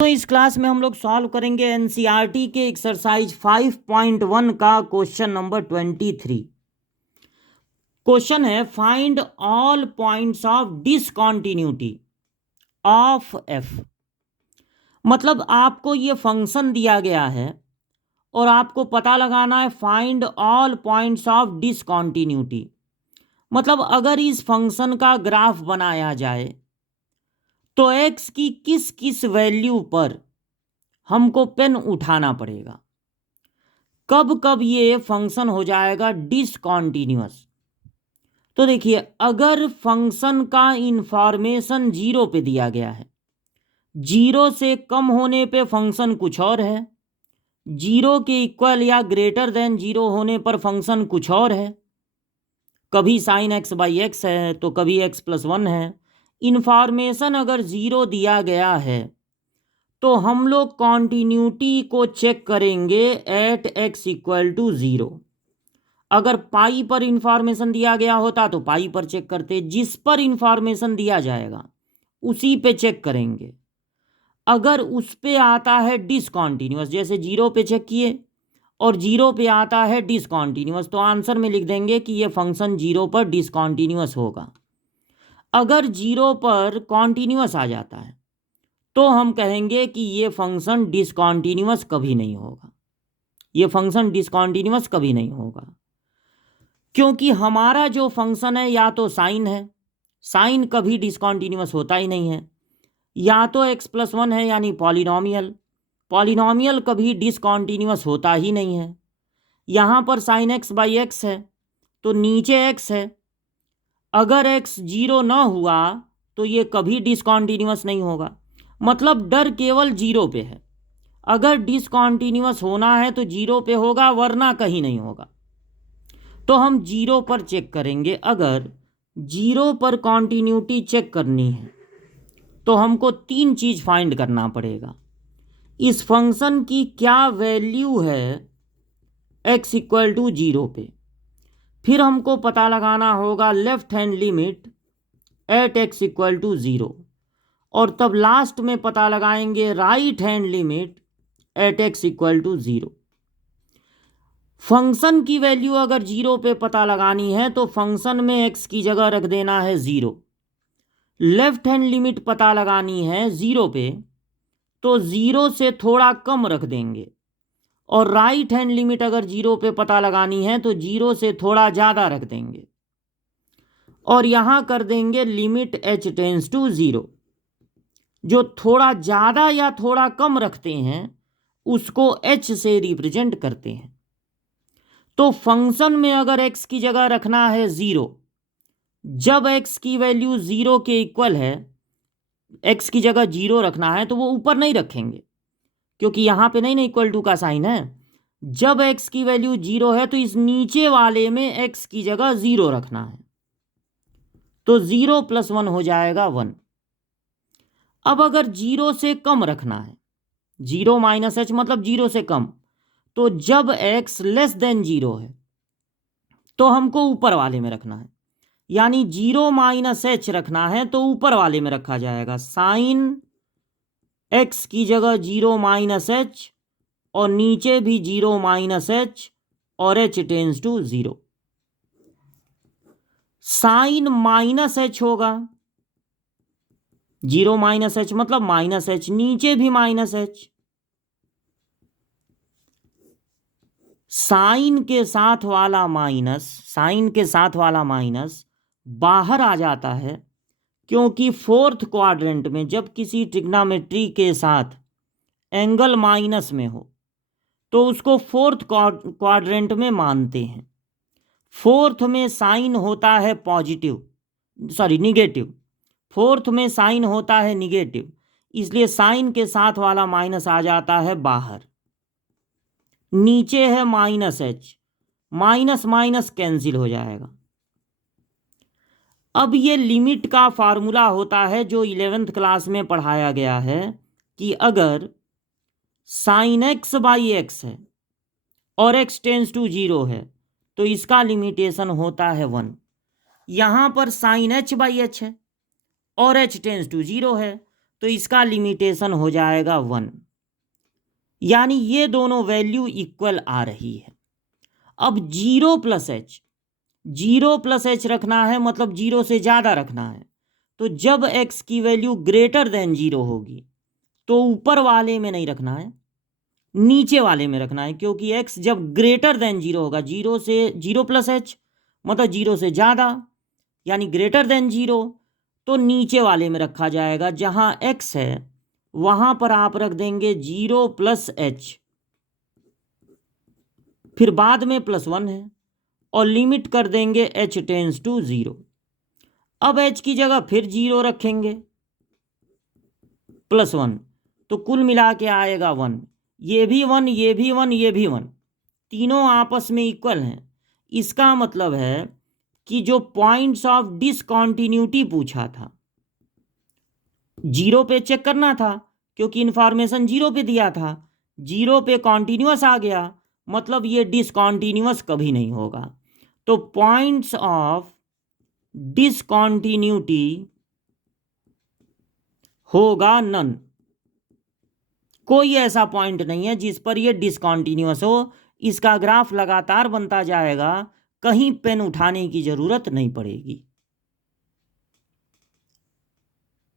तो इस क्लास में हम लोग सॉल्व करेंगे एनसीईआरटी के एक्सरसाइज 5.1 का क्वेश्चन नंबर 23। क्वेश्चन है find all points of discontinuity of F. मतलब आपको ये फंक्शन दिया गया है और आपको पता लगाना है find all points of discontinuity. मतलब अगर इस फंक्शन का ग्राफ बनाया जाए तो एक्स की किस किस वैल्यू पर हमको पेन उठाना पड़ेगा, कब कब ये फंक्शन हो जाएगा डिसकंटीन्यूअस। तो देखिए, अगर फंक्शन का इंफॉर्मेशन जीरो पे दिया गया है, जीरो से कम होने पे फंक्शन कुछ और है, जीरो के इक्वल या ग्रेटर देन जीरो होने पर फंक्शन कुछ और है, कभी साइन एक्स बाई एक्स है तो कभी एक्स प्लस वन है। इंफॉर्मेशन अगर जीरो दिया गया है तो हम लोग कॉन्टिन्यूटी को चेक करेंगे at x equal to zero. अगर पाई पर इंफॉर्मेशन दिया गया होता तो पाई पर चेक करते, जिस पर इंफॉर्मेशन दिया जाएगा उसी पे चेक करेंगे। अगर उस पे आता है डिसकॉन्टिन्यूअस, जैसे जीरो पे चेक किए और जीरो पे आता है डिसकॉन्टिन्यूअस, तो आंसर में लिख देंगे कि ये फंक्शन जीरो पर डिसकॉन्टिन्यूअस होगा। अगर जीरो पर कॉन्टिन्यूअस आ जाता है तो हम कहेंगे कि ये फंक्शन डिसकंटीन्यूअस कभी नहीं होगा, ये फंक्शन डिसकंटीन्यूअस कभी नहीं होगा, क्योंकि हमारा जो फंक्शन है या तो साइन है, साइन कभी डिसकंटीन्यूअस होता ही नहीं है, या तो एक्स प्लस वन है यानी पॉलिनॉमियल, पॉलिनॉमियल कभी डिसकंटीन्यूअस होता ही नहीं है। यहाँ पर साइन एक्स बाई एक्स है तो नीचे एक्स है, अगर एक्स जीरो ना हुआ तो ये कभी डिसकंटीन्यूअस नहीं होगा। मतलब डर केवल जीरो पे है, अगर डिसकंटीन्यूअस होना है तो जीरो पे होगा वरना कहीं नहीं होगा। तो हम जीरो पर चेक करेंगे। अगर जीरो पर कॉन्टिन्यूटी चेक करनी है तो हमको तीन चीज फाइंड करना पड़ेगा। इस फंक्शन की क्या वैल्यू है एक्स इक्वल टू जीरो पे, फिर हमको पता लगाना होगा left hand limit at x equal to zero, और तब लास्ट में पता लगाएंगे right hand limit at x equal to zero. Function की वैल्यू अगर जीरो पे पता लगानी है तो फंक्शन में एक्स की जगह रख देना है ज़ीरो। लेफ्ट हैंड लिमिट पता लगानी है ज़ीरो पे तो ज़ीरो से थोड़ा कम रख देंगे, और राइट हैंड लिमिट अगर जीरो पे पता लगानी है तो जीरो से थोड़ा ज़्यादा रख देंगे, और यहाँ कर देंगे limit h tends to zero. जो थोड़ा ज़्यादा या थोड़ा कम रखते हैं उसको एच से रिप्रेजेंट करते हैं। तो फंक्शन में अगर एक्स की जगह रखना है ज़ीरो, जब एक्स की वैल्यू ज़ीरो के इक्वल है, एक्स की जगह जीरो रखना है तो वो ऊपर नहीं रखेंगे क्योंकि यहाँ पे नहीं ना इक्वल टू का साइन है। जब एक्स की वैल्यू जीरो है तो इस नीचे वाले में एक्स की जगह ज़ीरो रखना है, तो ज़ीरो प्लस वन हो जाएगा वन। अब अगर जीरो से कम रखना है, जीरो माइनस एच मतलब जीरो से कम, तो जब एक्स लेस देन जीरो है तो हमको ऊपर वाले में रखना है, यानी जीरो माइनस एच रखना है तो ऊपर वाले में रखा जाएगा। साइन एक्स की जगह जीरो माइनस एच और नीचे भी जीरो माइनस एच और h tends to zero. Sine minus h होगा, जीरो माइनस एच मतलब माइनस एच, नीचे भी माइनस एच। साइन के साथ वाला माइनस, साइन के साथ वाला माइनस बाहर आ जाता है, क्योंकि फोर्थ क्वाड्रेंट में जब किसी ट्रिग्नोमेट्री के साथ एंगल माइनस में हो तो उसको फोर्थ क्वाड्रेंट में मानते हैं। फोर्थ में साइन होता है पॉजिटिव, सॉरी निगेटिव, फोर्थ में साइन होता है निगेटिव, इसलिए साइन के साथ वाला माइनस आ जाता है बाहर। नीचे है minus H, minus minus cancel हो जाएगा। अब ये लिमिट का फार्मूला होता है जो 11th क्लास में पढ़ाया गया है कि अगर साइन एक्स बाई एक्स है और एक्स टेंस टू जीरो है तो इसका लिमिटेशन होता है वन। यहाँ पर साइन एच बाई एच है और एच टेंस टू जीरो है तो इसका लिमिटेशन हो जाएगा 1, यानी ये दोनों वैल्यू इक्वल आ रही है। अब 0 + h रखना है, मतलब 0 से ज़्यादा रखना है। तो जब x की वैल्यू ग्रेटर देन 0 होगी तो ऊपर वाले में नहीं रखना है, नीचे वाले में रखना है, क्योंकि x जब ग्रेटर देन 0 होगा, 0 + h मतलब 0 से ज़्यादा यानी ग्रेटर देन 0, तो नीचे वाले में रखा जाएगा। जहाँ x है वहाँ पर आप रख देंगे 0 + h, फिर बाद में +1 है और लिमिट कर देंगे h टेंस टू 0। अब h की जगह फिर 0 रखेंगे +1, तो कुल मिला के आएगा 1। ये भी 1, ये भी 1, ये भी 1, तीनों आपस में इक्वल हैं। इसका मतलब है कि जो पॉइंट्स ऑफ डिसकॉन्टिन्यूटी पूछा था, 0 पे चेक करना था क्योंकि इंफॉर्मेशन 0 पे दिया था, 0 पे कॉन्टिन्यूअस आ गया, मतलब ये डिसकॉन्टिन्यूअस कभी नहीं होगा। तो पॉइंट्स ऑफ डिसकॉन्टिन्यूटी होगा नन, कोई ऐसा पॉइंट नहीं है जिस पर ये डिसकॉन्टिन्यूअस हो। इसका ग्राफ लगातार बनता जाएगा, कहीं पेन उठाने की जरूरत नहीं पड़ेगी।